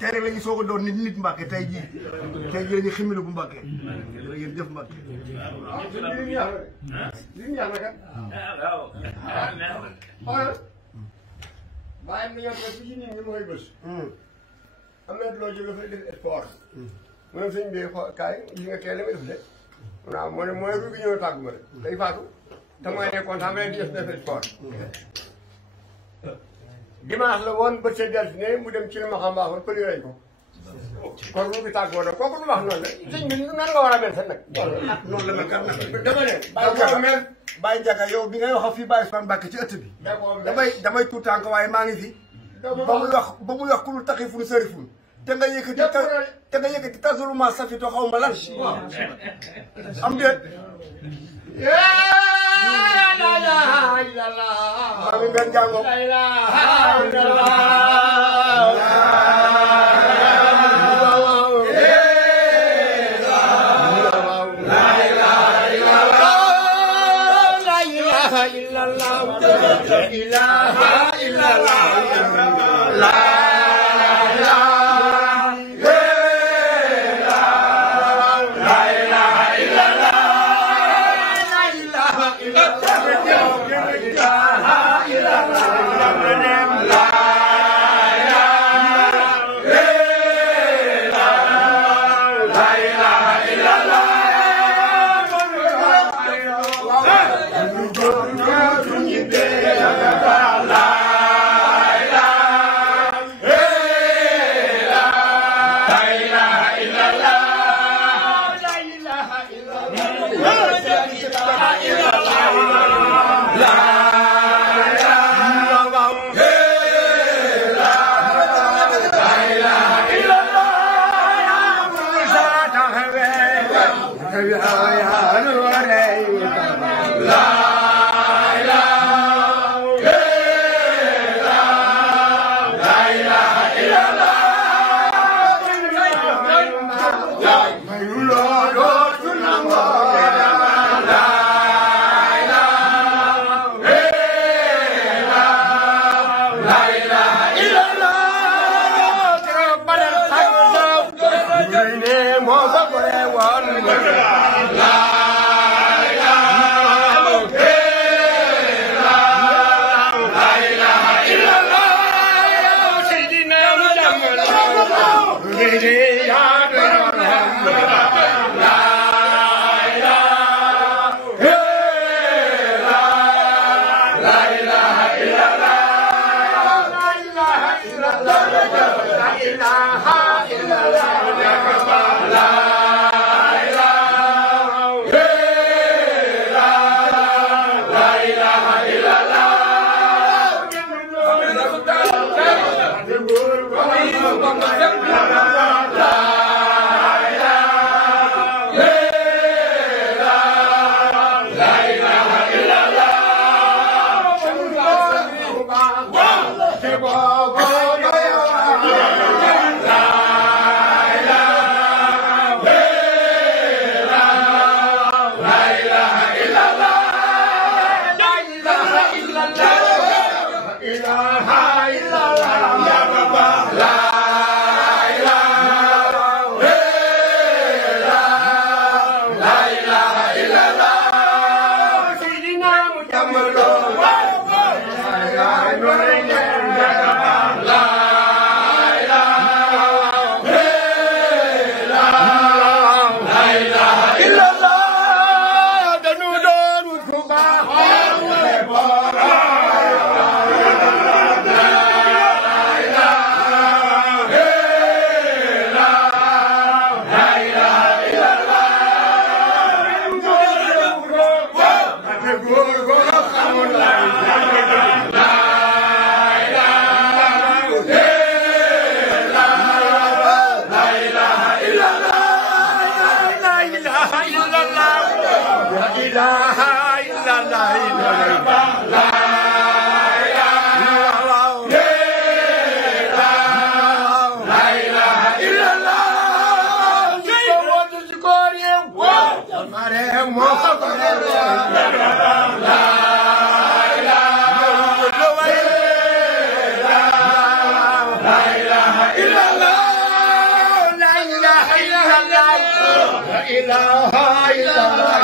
tey la ñu soog a doon nit Mbàkke tey jii la ñu ximilu bu Mbàkke la ngeen jëf Mbàkke bàyyi mi ñoo ci nit ñi mooy bés am na loo jóge fa def sport mu ne sëñ bi kaay gis nga teel a def de waaw moo ne mooy ruugi ñëw tàggu ma de day faatu te mooy nekkoon sax ma di def sport dimanche la woon bët sa delsi ne mu dem ci li ma xam baaxoon pëli rey ko kon ruugi tàggoo da kooku lu wax noonu la sëñ bi nan nga war a mel sax nag noonu la mel kat dama ne Baye Ndiaga yow bi ngay wax fii Baye Ousmane Mbacke ci ëtt bi damay tuut tànk waaye maa ngi fi ba muy wax ku dul taxi ful sëri ful te nga yëkkati tasuluma safito xaw ma lan am déet la ilaha illallah maa ngi benn jàngo la ilaha illallah ilaha illallah.